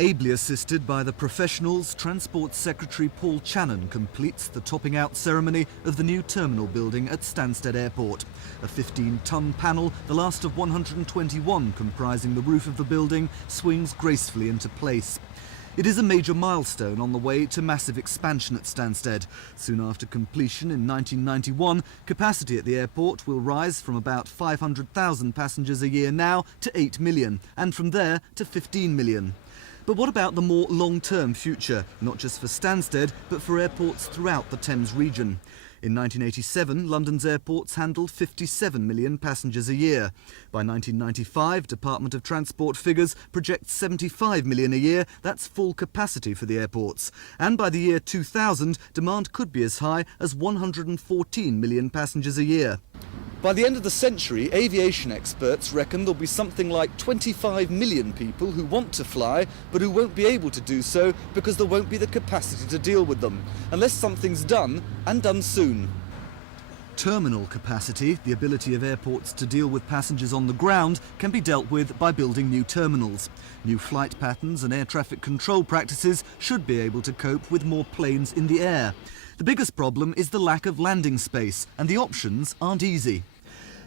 Ably assisted by the professionals, Transport Secretary Paul Channon completes the topping out ceremony of the new terminal building at Stansted Airport. A 15-ton panel, the last of 121 comprising the roof of the building, swings gracefully into place. It is a major milestone on the way to massive expansion at Stansted. Soon after completion in 1991, capacity at the airport will rise from about 500,000 passengers a year now to 8 million, and from there to 15 million. But what about the more long-term future, not just for Stansted, but for airports throughout the Thames region? In 1987, London's airports handled 57 million passengers a year. By 1995, Department of Transport figures project 75 million a year. That's full capacity for the airports. And by the year 2000, demand could be as high as 114 million passengers a year. By the end of the century, aviation experts reckon there'll be something like 25 million people who want to fly, but who won't be able to do so because there won't be the capacity to deal with them, unless something's done, and done soon. Terminal capacity, the ability of airports to deal with passengers on the ground, can be dealt with by building new terminals. New flight patterns and air traffic control practices should be able to cope with more planes in the air. The biggest problem is the lack of landing space, and the options aren't easy.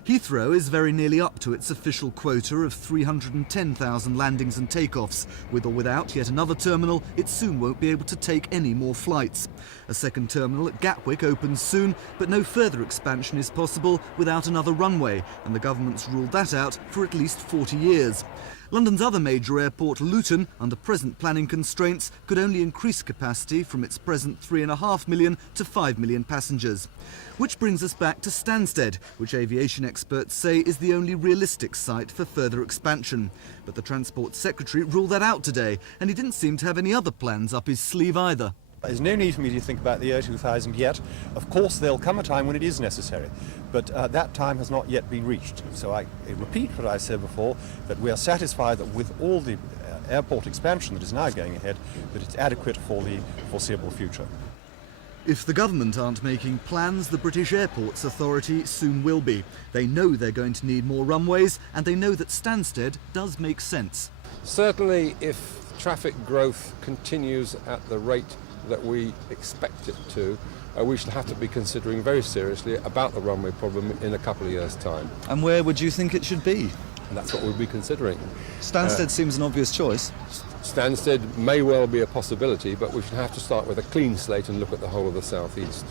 Heathrow is very nearly up to its official quota of 310,000 landings and takeoffs. With or without yet another terminal, it soon won't be able to take any more flights. A second terminal at Gatwick opens soon, but no further expansion is possible without another runway, and the government's ruled that out for at least 40 years. London's other major airport, Luton, under present planning constraints, could only increase capacity from its present 3.5 million to 5 million passengers. Which brings us back to Stansted, which aviation experts say is the only realistic site for further expansion. But the Transport Secretary ruled that out today, and he didn't seem to have any other plans up his sleeve either. There's no need for me to think about the year 2000 yet. Of course, there'll come a time when it is necessary, but that time has not yet been reached. So I repeat what I said before, that we are satisfied that with all the airport expansion that is now going ahead, that it's adequate for the foreseeable future. If the government aren't making plans, the British Airports Authority soon will be. They know they're going to need more runways, and they know that Stansted does make sense. Certainly, if traffic growth continues at the rate that we expect it to, we should have to be considering very seriously about the runway problem in a couple of years' time. And where would you think it should be? And that's what we'll be considering. Stansted seems an obvious choice. Stansted may well be a possibility, but we should have to start with a clean slate and look at the whole of the southeast.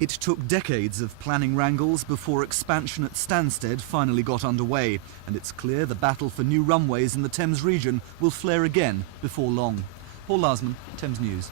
It took decades of planning wrangles before expansion at Stansted finally got underway, and it's clear the battle for new runways in the Thames region will flare again before long. Paul Larsman, Thames News.